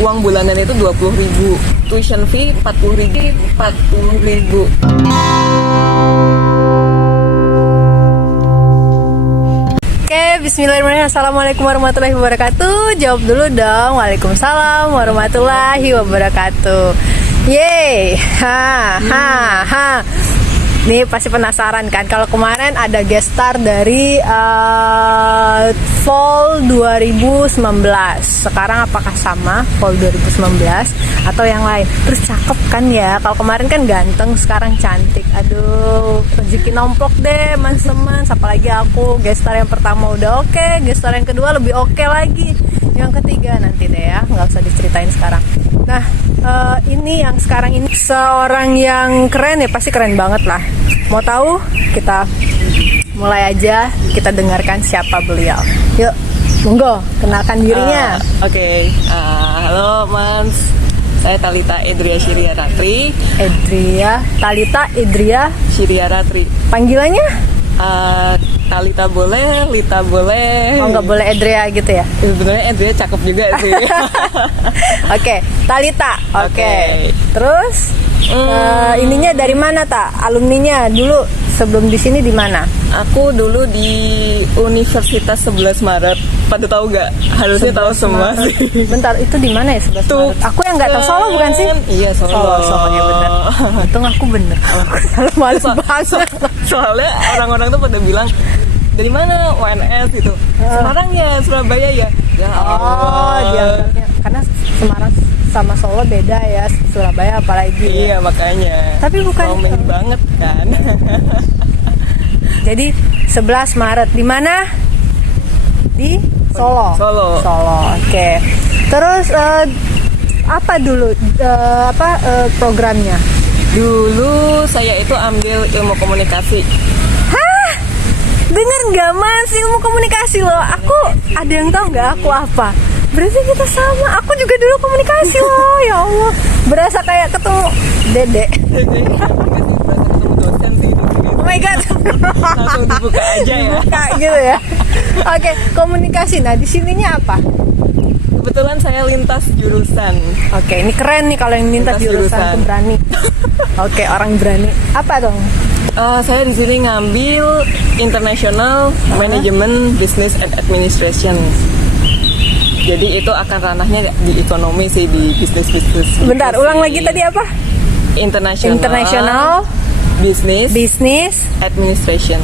Uang bulanan itu 20.000, tuition fee 40.000. Oke, bismillahirrahmanirrahim. Assalamualaikum warahmatullahi wabarakatuh. Jawab dulu dong. Waalaikumsalam warahmatullahi wabarakatuh. Yeay. Ha. Nih pasti penasaran kan, kalau kemarin ada guest star dari Fall 2019. Sekarang apakah sama Fall 2019 atau yang lain? Terus cakep kan ya? Kalau kemarin kan ganteng, sekarang cantik. Aduh, rezeki nomplok deh mas-mas. Apalagi aku guest star yang pertama udah oke, guest star yang kedua lebih oke lagi. Yang ketiga nanti deh ya, nggak usah diceritain sekarang. Nah, ini yang sekarang ini seorang yang keren ya, pasti keren banget lah. Mau tahu? Kita mulai aja, kita dengarkan siapa beliau. Yuk, monggo, kenalkan dirinya. Oke. Halo Mans, saya Talita Idria Syiriaratri. Talita Idria Syiriaratri. Panggilannya? Talita boleh, Lita boleh. Oh, nggak boleh Edria gitu ya? Sebenarnya Edria cakep juga sih. Oke, Talita. Oke. Oke. Terus ininya dari mana tak? Alumninya dulu sebelum di sini di mana? Aku dulu di Universitas 11 Maret. Pada tahu gak? Harusnya tahu semua sih. Bentar, itu di mana ya 11 Maret? Aku yang nggak tahu, Solo bukan sih? Iya, Solo. Solo ya benar. Untung aku bener. Malu banget. Soalnya orang-orang tuh pada bilang dari mana UNS gitu. Semarang ya, Surabaya ya. Ya Oh, dianggapnya karena Semarang sama Solo beda ya, Surabaya apalagi. Iya, makanya. Tapi bukan komen banget kan. Jadi 11 Maret di mana? Di Solo. Solo. Oke. Terus apa dulu programnya? Dulu saya itu ambil ilmu komunikasi. Dengar nggak mas, ilmu komunikasi loh. Aku ada yang tahu nggak aku apa? Berarti kita sama. Aku juga dulu komunikasi loh. Ya Allah, berasa kayak ketemu Dede. Ketemu dosen sih di sini. Oh my god. Langsung dibuka aja ya. Buka gitu ya. Oke, komunikasi. Nah di sininya apa? Kebetulan saya lintas jurusan. Oke, ini keren nih kalau yang lintas jurusan tuh berani. Oke, orang berani. Apa dong? Saya di sini ngambil International Management Business and Administration. Jadi itu akan ranahnya di ekonomi sih, di bisnis. Bentar, ulang lagi tadi apa? International Business Administration.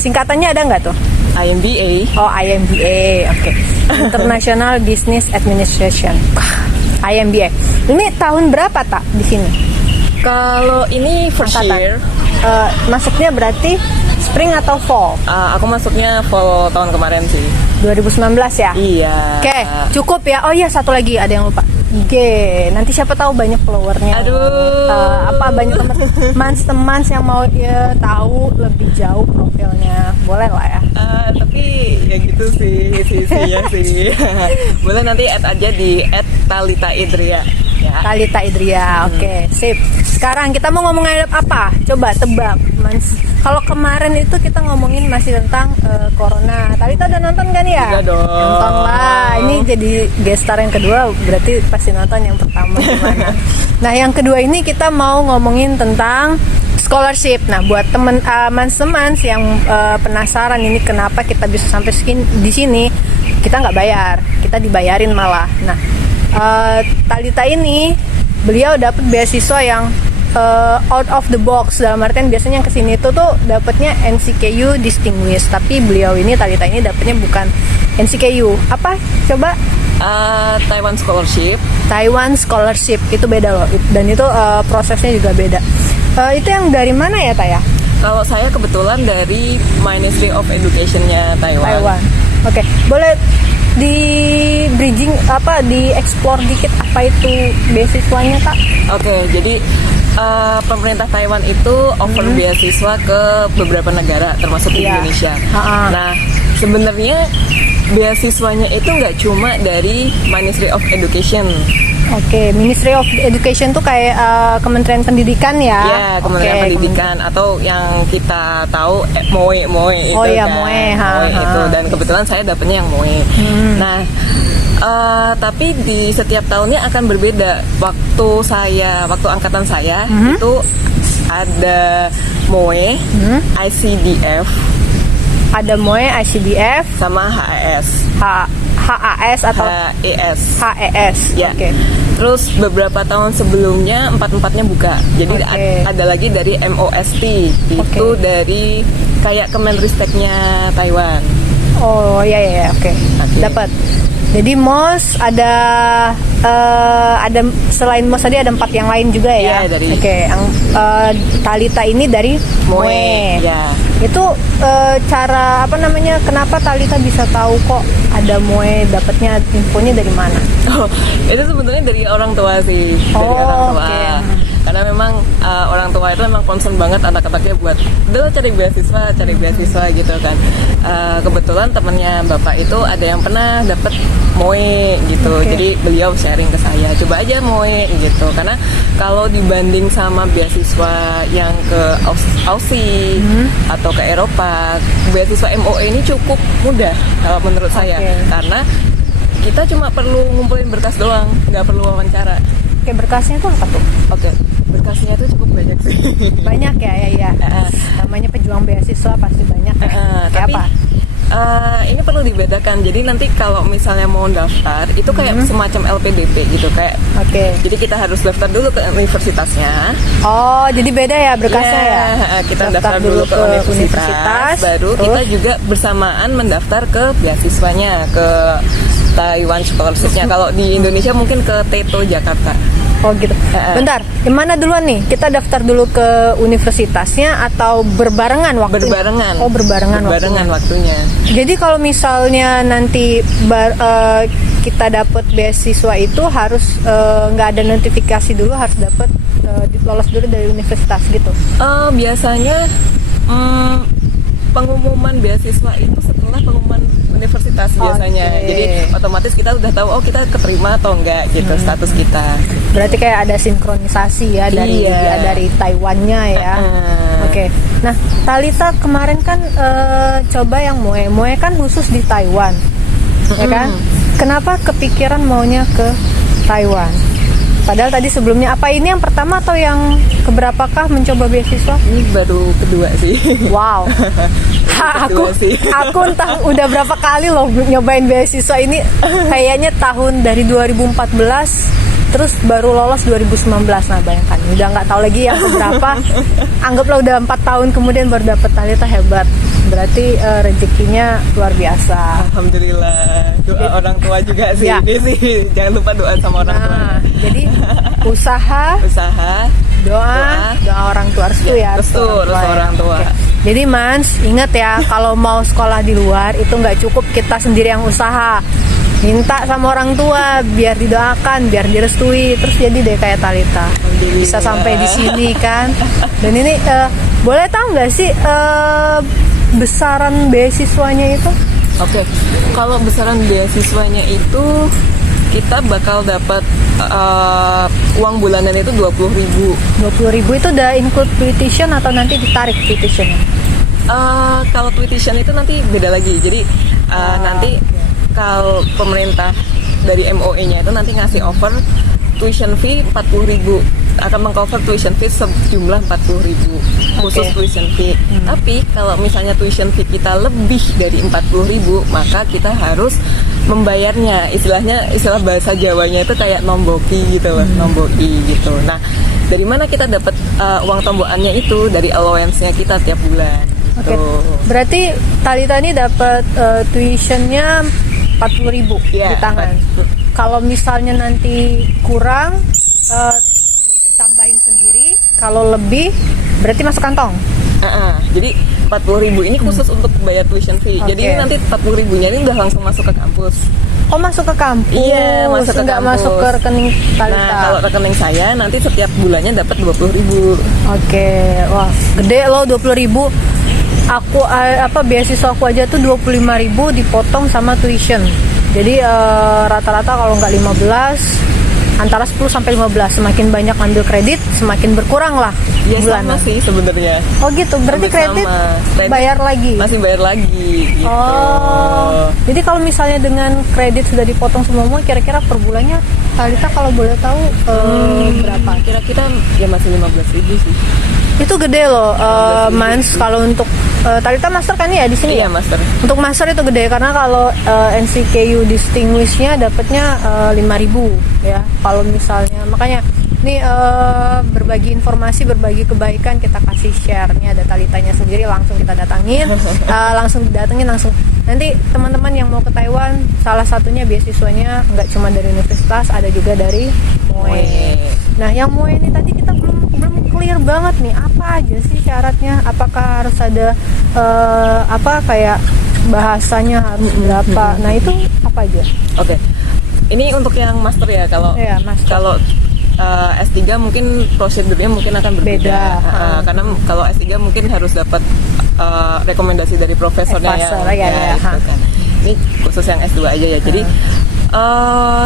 Singkatannya ada nggak tuh? IMBA. Oh, IMBA. Oke. International Business Administration. IMBA. Ini tahun berapa tak di sini? Kalau ini first Angkatan. year. Masuknya berarti spring atau fall? Aku masuknya fall tahun kemarin sih. 2019 ya? Iya. Oke, cukup ya. Oh iya, satu lagi ada yang lupa. IG. Nanti siapa tahu banyak followernya. Aduh. Banyak teman yang mau ya, tahu lebih jauh profilnya. Boleh lah ya. Tapi ya gitu sih. Boleh nanti add aja di @talitaidria. Ya. Talita Idria, oke, sip. Sekarang kita mau ngomongin apa? Coba tebak, Mans. Kalau kemarin itu kita ngomongin masih tentang corona. Talita udah nonton kan ya? Udah dong. Nonton lah. Ini jadi guest star yang kedua, berarti pasti nonton yang pertama gimana. Nah, yang kedua ini kita mau ngomongin tentang scholarship. Nah, buat teman-teman yang penasaran ini kenapa kita bisa sampai di sini, kita nggak bayar, kita dibayarin malah. Nah, Talita ini beliau dapat beasiswa yang out of the box, dalam artian biasanya yang kesini itu tuh dapatnya NCKU Distinguished, tapi beliau ini Talita ini dapatnya bukan NCKU. Apa? Coba? Taiwan Scholarship Itu beda loh, dan itu prosesnya juga beda. Itu yang dari mana ya Taya? Kalau saya kebetulan dari Ministry of Education-nya Taiwan. Oke, boleh di bridging di explore dikit apa itu beasiswanya Kak? Oke, jadi pemerintah Taiwan itu offer beasiswa ke beberapa negara termasuk Indonesia. Nah, sebenarnya beasiswanya itu nggak cuma dari Ministry of Education. Oke, Ministry of Education tuh kayak Kementerian Pendidikan ya? Ya, Kementerian Pendidikan atau yang kita tahu MOE itu oh, iya, kan. MOE itu, dan kebetulan saya dapetnya yang MOE. Nah, Tapi di setiap tahunnya akan berbeda. Waktu angkatan saya itu ada MOE, ICDF, Ada MOE, ICDF, sama HAS. HAS atau HES. HES. Ya. Oke. Terus beberapa tahun sebelumnya empat-empatnya buka. Jadi Oke. ada lagi dari MOST, itu Oke. dari kayak Kemenristeknya Taiwan. Oh ya, oke. Oke. Dapat. Jadi MOS ada selain MOS tadi ada 4 yang lain juga ya. Iya, dari- Oke, yang Talita ini dari MOE. Ya. Itu cara apa namanya? Kenapa Talita bisa tahu kok ada MOE? Dapatnya infonya dari mana? Oh, itu sebenarnya dari orang tua sih, dari Oh, orang tua. oke. Karena memang orang tua itu memang concern banget anak-anaknya buat, udah cari beasiswa gitu kan. Kebetulan temennya bapak itu ada yang pernah dapet MOE gitu, Oke. jadi beliau sharing ke saya, coba aja MOE gitu. Karena kalau dibanding sama beasiswa yang ke Aussie atau ke Eropa, beasiswa MOE ini cukup mudah kalau menurut saya, Oke. karena kita cuma perlu ngumpulin berkas doang, nggak perlu wawancara. Oke, berkasnya itu apa tuh? Oke, berkasnya tuh cukup banyak sih. Banyak ya. Namanya pejuang beasiswa pasti banyak ya. Kayak Tapi apa? ini perlu dibedakan. Jadi nanti kalau misalnya mau daftar, itu kayak semacam LPDP gitu, kayak. Oke. Jadi kita harus daftar dulu ke universitasnya. Oh, jadi beda ya berkasnya ya? Kita daftar dulu ke universitas, baru terus? kita juga bersamaan mendaftar ke beasiswanya, ke Taiwan Scholarship-nya. Kalau di Indonesia mungkin ke TETO Jakarta. Oh gitu. Bentar, yang mana duluan nih? Kita daftar dulu ke universitasnya atau berbarengan waktunya? Berbarengan. Oh, berbarengan waktunya. Jadi kalau misalnya nanti kita dapat beasiswa itu harus nggak ada notifikasi dulu, harus dapat lolos dulu dari universitas gitu. Biasanya pengumuman beasiswa itu setelah pengumuman universitas biasanya. Oke. Jadi otomatis kita udah tahu kita keterima atau enggak gitu status kita. Berarti kayak ada sinkronisasi ya dari Iya. dari Taiwannya ya. Oke. Nah, Talita kemarin kan coba yang MOE kan khusus di Taiwan, ya kan? Kenapa kepikiran maunya ke Taiwan? Padahal tadi sebelumnya, apa ini yang pertama atau yang keberapakah mencoba beasiswa? Ini baru kedua sih. Wow. Kedua sih. Aku entah udah berapa kali loh nyobain beasiswa ini. Kayaknya tahun dari 2014 terus baru lolos 2019. Nah, bayangkan udah nggak tahu lagi yang keberapa. Anggaplah udah 4 tahun kemudian baru dapet. Talita hebat. Berarti rezekinya luar biasa. Alhamdulillah. Doa orang tua juga sih. Ya. Ini sih jangan lupa doa sama orang tua. Nah, jadi usaha, doa orang tua, restu ya. Restu orang tua. Oke. Jadi Mans, ingat ya, kalau mau sekolah di luar itu nggak cukup kita sendiri yang usaha. Minta sama orang tua biar didoakan, biar direstui, terus jadi deh kayak Talita. Bisa sampai di sini kan. Dan ini boleh tahu nggak sih besaran beasiswanya itu? Oke, kalau besaran beasiswanya itu kita bakal dapat uang bulanan itu 20.000. 20.000 itu udah include tuition atau nanti ditarik tuitionnya? Kalau tuition itu nanti beda lagi. Jadi nanti kalau pemerintah dari MOE-nya itu nanti ngasih offer tuition fee 40.000, akan mengcover tuition fee sejumlah 40.000 khusus Oke. tuition fee. Tapi kalau misalnya tuition fee kita lebih dari 40.000, maka kita harus membayarnya. Istilah bahasa Jawanya itu kayak nomboki gitu loh, nomboki gitu. Nah, dari mana kita dapat uang tombokannya itu? Dari allowance-nya kita tiap bulan. Oke. Tuh. Berarti Talita ini dapat tuitionnya 40.000 Iya, di tangan. Kalau misalnya nanti kurang tambahin sendiri. Kalau lebih berarti masuk kantong. Jadi 40.000 ini khusus untuk bayar tuition fee. Jadi Oke. ini nanti 40.000-nya ini udah langsung masuk ke kampus. Oh, masuk ke kampus. Iya, masuk ke Nggak kampus. masuk ke rekening Talita. Nah, kalau rekening saya nanti setiap bulannya dapat 20.000. Oke, wah gede loh 20.000. Aku beasiswa aku aja tuh 25.000 dipotong sama tuition. Jadi rata-rata kalau nggak 15 antara 10 sampai 15. Semakin banyak ambil kredit, semakin berkurang lah Ya sama bulanan? sih sebenarnya. Oh gitu, berarti Hampir kredit sama. Kredit bayar lagi? Masih bayar lagi gitu. Oh, jadi kalau misalnya dengan kredit sudah dipotong semua, kira-kira per bulannya Talita kalau boleh tahu berapa? Kira-kira ya masih 15.000 sih. Itu gede loh, Mans. Kalau untuk Talita master kan ya di sini? Iya, ya? master. Untuk master itu gede karena kalau NCKU distinguishnya dapatnya 5.000 ya. Kalau misalnya makanya ini berbagi informasi, berbagi kebaikan kita kasih share. Ini ada Talitanya sendiri, langsung kita datangin, langsung nanti teman-teman yang mau ke Taiwan, salah satunya beasiswanya nggak cuma dari universitas, ada juga dari MOE. Nah, yang MOE ini tadi kita belum clear banget nih, apa aja sih syaratnya? Apakah harus ada kayak bahasanya harus berapa? Nah, itu apa aja? Oke. Ini untuk yang master ya. Kalau Iya, master. kalau S3 mungkin prosedurnya mungkin akan berbeda. Beda. Karena kalau S3 mungkin harus dapat rekomendasi dari profesornya Advisor, ya, ya. gitu kan. Ini khusus yang S2 aja ya. Jadi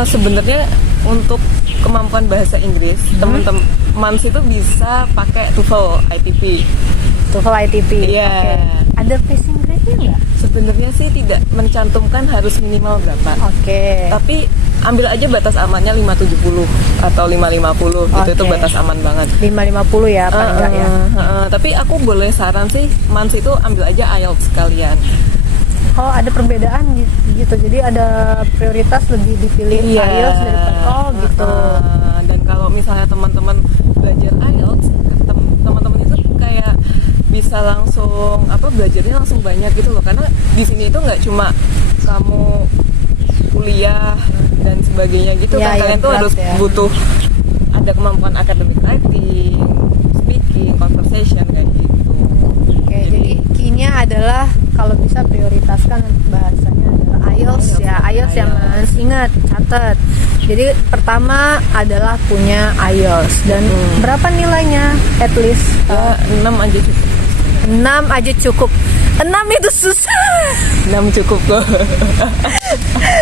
sebenarnya untuk kemampuan bahasa Inggris, teman-teman Mans itu bisa pakai TOEFL ITP. TOEFL ITP. Iya. Oke. Ada passing grade-nya nggak? Sebenarnya sih tidak mencantumkan harus minimal berapa. Oke. Tapi ambil aja batas amannya 570 atau 550 gitu. Itu Oke. batas aman banget. 550 ya, paling nggak ya. Tapi aku boleh saran sih, Mans itu ambil aja IELTS sekalian. Oh, ada perbedaan gitu. Jadi ada prioritas lebih dipilih IELTS daripada gitu. Dan kalau misalnya teman-teman belajar IELTS, teman-teman itu kayak bisa langsung belajarnya langsung banyak gitu loh. Karena di sini itu nggak cuma kamu kuliah dan sebagainya gitu Ya, kan, kalian tuh berat harus ya. butuh ada kemampuan academic writing, speaking, conversation kayak gitu. Oke, jadi key-nya adalah kalau bisa prioritaskan untuk bahasanya adalah IELTS ya. IELTS ya, Mas. Ingat, catat. Jadi pertama adalah punya IELTS dan berapa nilainya? At least Ya 6 aja cukup. 6 aja cukup. 6 itu susah. 6 cukup kok.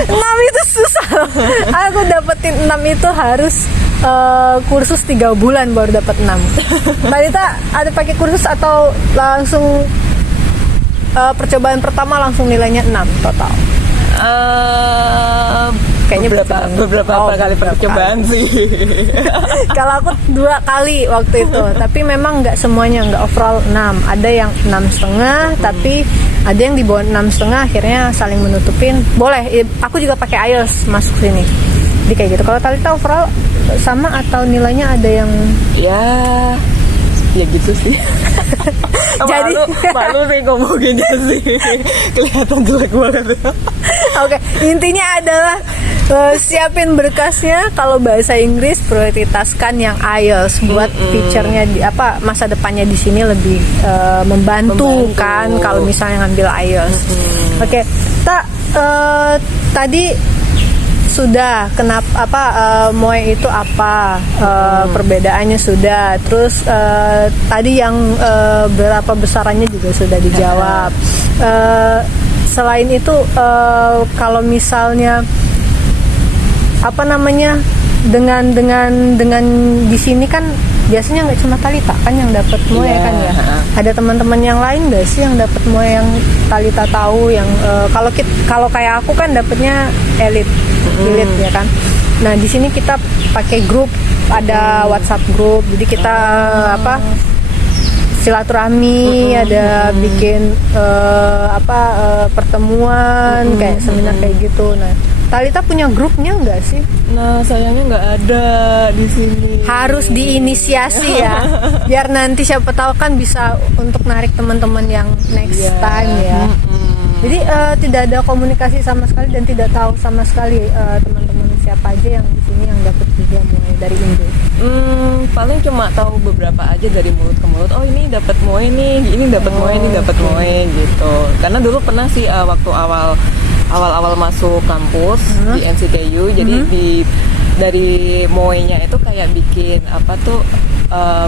6 itu susah. Aku dapetin 6 itu harus kursus 3 bulan baru dapat 6. Talita ada pakai kursus atau langsung percobaan pertama langsung nilainya 6 total? Kayaknya beberapa kali percobaan sih. Kalau aku 2 kali waktu itu, tapi memang nggak semuanya, nggak overall 6. Ada yang 6,5, tapi ada yang di bawah 6,5 akhirnya saling menutupin. Boleh, aku juga pakai IELTS masuk sini. Jadi kayak gitu. Kalau Talita overall sama atau nilainya ada yang ya gitu sih. Jadi malu sih ngomonginnya sih. Kelihatan jelek banget. Oke, intinya adalah siapin berkasnya. Kalau bahasa Inggris prioritaskan yang IELTS buat feature-nya masa depannya di sini lebih membantu kan kalau misalnya ngambil IELTS. Oke, tadi sudah kenapa MOE itu apa perbedaannya sudah, terus tadi yang berapa besarannya juga sudah dijawab. Selain itu kalau misalnya dengan di sini kan biasanya nggak cuma Talita kan yang dapat MOE kan ya. Ada teman-teman yang lain nggak sih yang dapat MOE yang Talita tahu yang kalau kayak aku kan dapatnya elite ya kan. Nah di sini kita pakai grup, ada WhatsApp grup, jadi kita silaturahmi, ada bikin pertemuan kayak seminar kayak gitu. Nah Talita punya grupnya nggak sih? Nah sayangnya nggak ada di sini. Harus diinisiasi ya, biar nanti siapa tahu kan bisa untuk narik teman-teman yang next time ya. Jadi tidak ada komunikasi sama sekali dan tidak tahu sama sekali teman-teman siapa aja yang di sini yang dapat juga mulai dari Indo. Paling cuma tahu beberapa aja dari mulut ke mulut. Oh ini dapat MOE nih, ini dapat MOE, ini dapat MOE gitu. Karena dulu pernah sih waktu awal masuk kampus di NCKU, jadi dari MOE-nya itu kayak bikin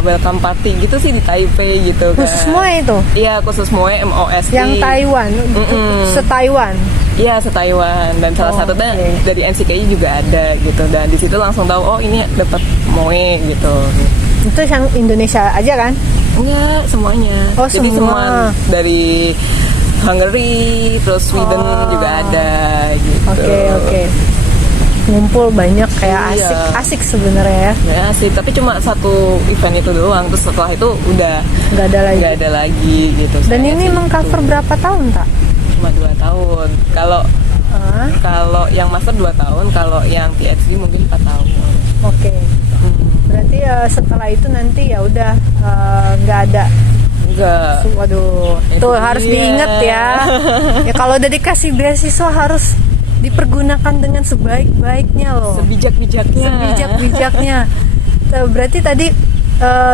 welcome party gitu sih di Taipei gitu kan. Khusus MOE itu? Iya, khusus MOE MOST. Yang Taiwan, se-Taiwan. Iya, se-Taiwan, dan salah satunya dari NCKU juga ada gitu, dan di situ langsung tahu oh ini dapat MOE gitu. Itu yang Indonesia aja kan? Enggak, semuanya. Oh, Jadi semua. dari Hungary, terus Sweden juga ada gitu. Oke. Ngumpul banyak kayak Iya. asik sebenarnya ya. Ya sih, tapi cuma satu event itu doang. Terus setelah itu udah Nggak ada lagi. nggak ada lagi gitu. Dan Saya ini sih mengcover gitu. berapa tahun tak? Cuma 2 tahun. Kalau yang master 2 tahun, kalau yang PhD mungkin 4 tahun. Oke. Berarti setelah itu nanti ya udah nggak ada. Enggak. Waduh, Itu tuh harus dia. diingat ya. Ya kalau udah dikasih beasiswa harus dipergunakan dengan sebaik-baiknya loh. Sebijak-bijaknya. Sebijak-bijaknya. Berarti tadi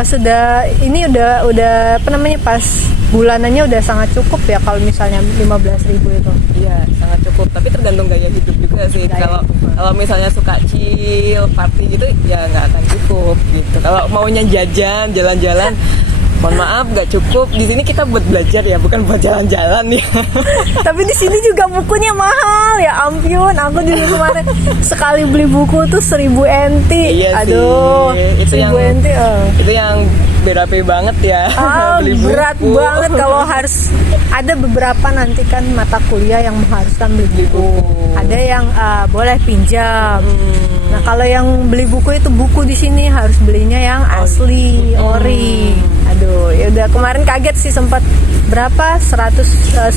sudah ini udah apa namanya pas bulanannya udah sangat cukup ya kalau misalnya 15.000 itu. Iya, sangat cukup. Tapi tergantung gaya hidup juga sih. Gaya Kalau misalnya suka chill, party gitu, ya nggak akan cukup gitu. Kalau maunya jalan-jalan, mohon maaf nggak cukup. Di sini kita buat belajar ya, bukan buat jalan-jalan ya. Tapi di sini juga bukunya mahal ya ampun. Aku juga kemarin sekali beli buku tuh 1.000 NT. Iya sih. Aduh, Itu 1.000 yang NT. Itu yang berapi banget ya. Beli buku. Berat banget kalau harus ada beberapa nanti kan mata kuliah yang mengharuskan beli buku. Ada yang boleh pinjam. Nah kalau yang beli buku itu buku di sini harus belinya yang asli, ori. Aduh, ya udah kemarin kaget sih sempat berapa 1.500.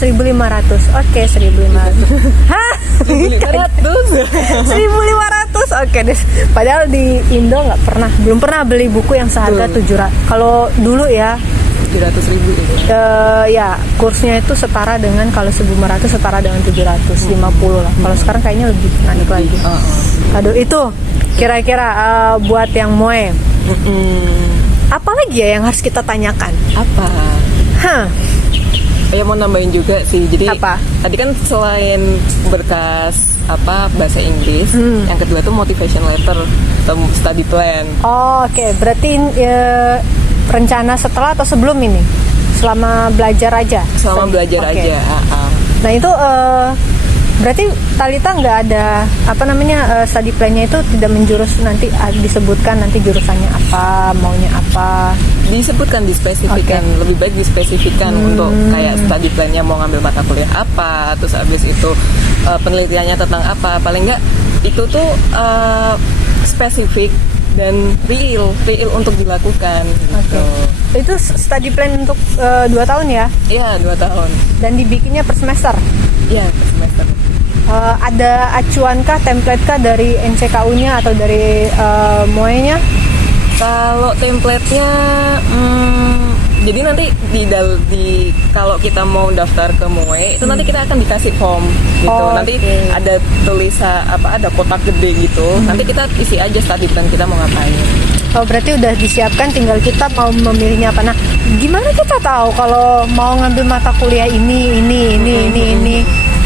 Oke, 1.500. Hah? 1.500. 1.500. Oke deh. Padahal di Indo belum pernah beli buku yang seharga 700. Kalau dulu ya 700.000 itu. ya kursnya itu setara dengan kalau 1.500 setara dengan 750 lah. Kalau sekarang kayaknya lebih naik lagi. Aduh, itu kira-kira buat yang Moe. Apa lagi ya yang harus kita tanyakan? Apa? Ya mau nambahin juga sih. Jadi Apa? tadi kan selain berkas bahasa Inggris, yang kedua tuh motivation letter atau study plan. Oh, oke. Berarti rencana setelah atau sebelum ini? Selama belajar aja? Selama belajar Oke. aja. Nah itu berarti Talita nggak ada study plan-nya itu tidak menjurus nanti disebutkan nanti jurusannya apa, maunya apa? Disebutkan, dispesifikan. Lebih baik dispesifikan untuk kayak study plan-nya mau ngambil mata kuliah apa, terus habis itu penelitiannya tentang apa. Paling nggak itu tuh spesifik dan real untuk dilakukan gitu. Itu study plan untuk 2 tahun ya? Iya, 2 tahun. Dan dibikinnya per semester? Iya, per semester. Ada acuankah, template-kah dari NCKU-nya atau dari MOE-nya? Kalau template-nya, jadi nanti kalau kita mau daftar ke MOE itu nanti kita akan dikasih form gitu. Nanti ada tulisan ada kotak gede gitu. Nanti kita isi aja study plan kita mau ngapain. Oh, berarti udah disiapkan, tinggal kita mau memilihnya apa. Nah, gimana kita tahu kalau mau ngambil mata kuliah ini?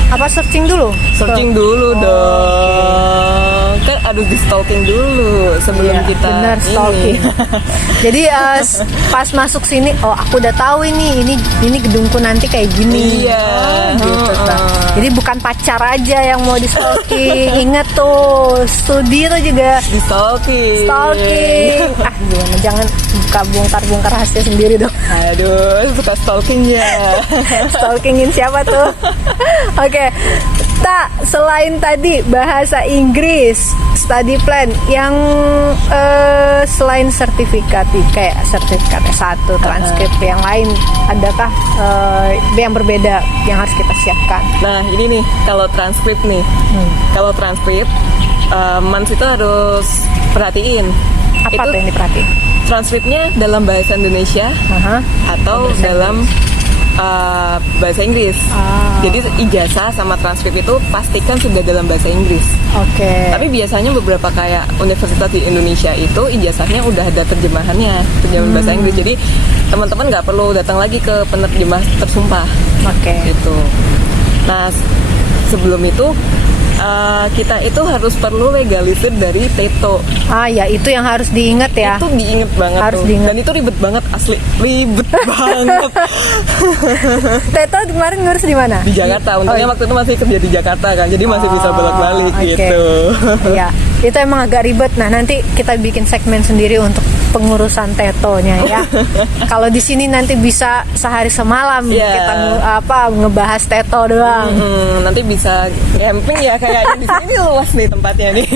Apa searching dulu? Searching dulu dong. Kan harus di stalking dulu sebelum kita benar, stalking. Jadi pas masuk sini, aku udah tahu ini gedungku nanti kayak gini. Iya. Gitu. Jadi bukan pacar aja yang mau di stalking. Ingat tuh, studi itu juga Di stalking. Gimana, jangan bongkar rahasia sendiri dong. Aduh, suka stalking ya. Stalkingin siapa tuh? Oke. Selain tadi bahasa Inggris, study plan yang selain sertifikat kayak sertifikat S1, transkrip yang lain, adakah yang berbeda yang harus kita siapkan? Nah, ini nih kalau transkrip nih. Kalau transkrip Mans itu harus perhatiin. Apa itu tuh yang diperhatiin? Transkripnya dalam bahasa Indonesia atau dalam bahasa Inggris. Jadi ijazah sama transkrip itu pastikan sudah dalam bahasa Inggris. Oke. Tapi biasanya beberapa kayak universitas di Indonesia itu ijazahnya udah ada terjemahan bahasa Inggris. Jadi teman-teman nggak perlu datang lagi ke penerjemah tersumpah. Oke. Gitu. Nah, sebelum itu kita itu harus perlu legalisir dari TETO. Ya itu yang harus diingat ya. Itu diinget banget Harus tuh. diingat. Dan itu ribet banget, asli ribet banget. Teto kemarin ngurus di mana? Di Jakarta. Untungnya waktu itu masih kerja di Jakarta kan, jadi masih bisa bolak-balik oke. gitu. Iya, itu emang agak ribet. Nah nanti kita bikin segmen sendiri untuk pengurusan tetonya ya. Kalau di sini nanti bisa sehari semalam kita ngebahas teto doang. Nanti bisa camping ya kayaknya di sini luas nih tempatnya nih.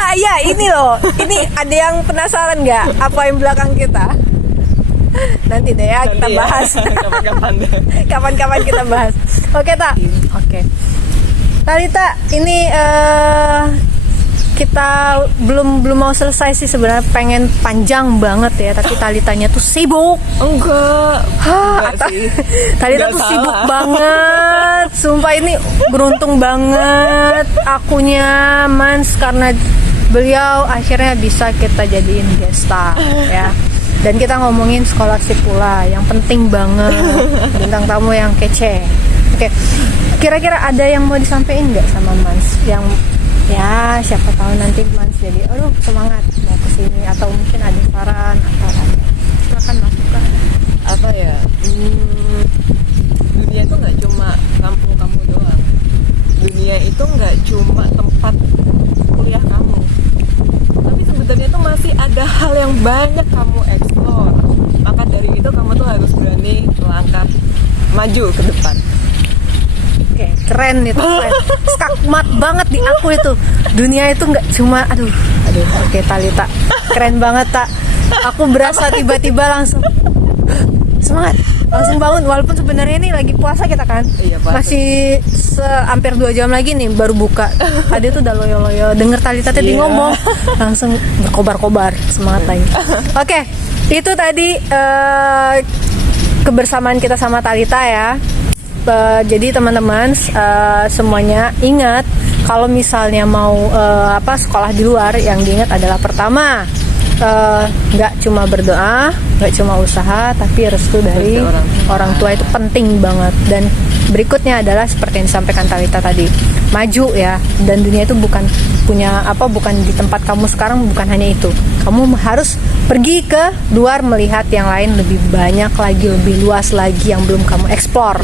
Ah ya ini loh, ini ada yang penasaran nggak apa yang belakang kita? Nanti deh ya kita bahas. Kapan-kapan deh. Kapan-kapan kita bahas. Oke tak? Oke. Talita, ini kita belum mau selesai sih sebenarnya, pengen panjang banget ya, tapi Talitanya tuh sibuk. Enggak sih. Talita tuh sibuk banget. Sumpah ini beruntung banget akunya Mans karena beliau akhirnya bisa kita jadiin guest star ya. Dan kita ngomongin scholarship pula yang penting banget, bintang tamu yang kece. Oke. Kira-kira ada yang mau disampaikan nggak sama Mans yang ya siapa tahu nanti Mans jadi aduh semangat mau kesini, atau mungkin ada saran atau apa, silakan masukkan. Apa ya, dunia itu nggak cuma kampung kamu doang, dunia itu nggak cuma tempat kuliah kamu, tapi sebenarnya itu masih ada hal yang banyak kamu eksplor. Maka dari itu kamu tuh harus berani melangkah maju ke depan. Oke, keren itu, keren. Skakmat banget di aku itu. Dunia itu nggak cuma aduh. Oke, Talita, keren banget tak. Aku berasa tiba-tiba langsung semangat, langsung bangun. Walaupun sebenarnya ini lagi puasa kita kan, Iya, puasa. masih hampir 2 jam lagi nih baru buka. Tadi tuh udah loyo-loyo. Denger Talita tadi ngomong, langsung berkobar-kobar, semangat lagi. Oke, itu tadi kebersamaan kita sama Talita ya. Jadi teman-teman semuanya ingat kalau misalnya mau sekolah di luar, yang diingat adalah pertama nggak cuma berdoa, nggak cuma usaha, tapi restu dari orang tua itu penting banget. Dan berikutnya adalah seperti yang disampaikan Talita tadi, maju ya. Dan dunia itu bukan di tempat kamu sekarang, bukan hanya itu. Kamu harus pergi ke luar, melihat yang lain lebih banyak lagi, lebih luas lagi yang belum kamu eksplor.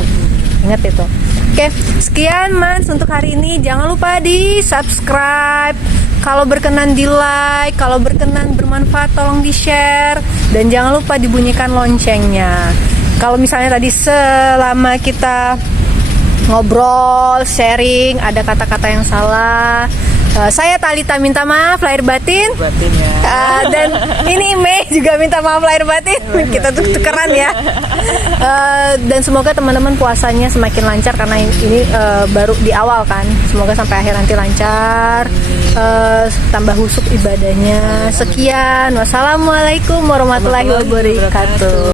Ingat itu. Oke, sekian Mans untuk hari ini. Jangan lupa di subscribe, kalau berkenan di like, kalau berkenan bermanfaat tolong di share, dan jangan lupa dibunyikan loncengnya. Kalau misalnya tadi selama kita ngobrol, sharing, ada kata-kata yang salah, saya Talita minta maaf lahir batin. Dan ini Mei juga minta maaf lahir batin. Kita tukeran ya. Dan semoga teman-teman puasanya semakin lancar, karena ini baru di awal kan. Semoga sampai akhir nanti lancar. Tambah husuk ibadahnya. Sekian, wassalamualaikum warahmatullahi wabarakatuh.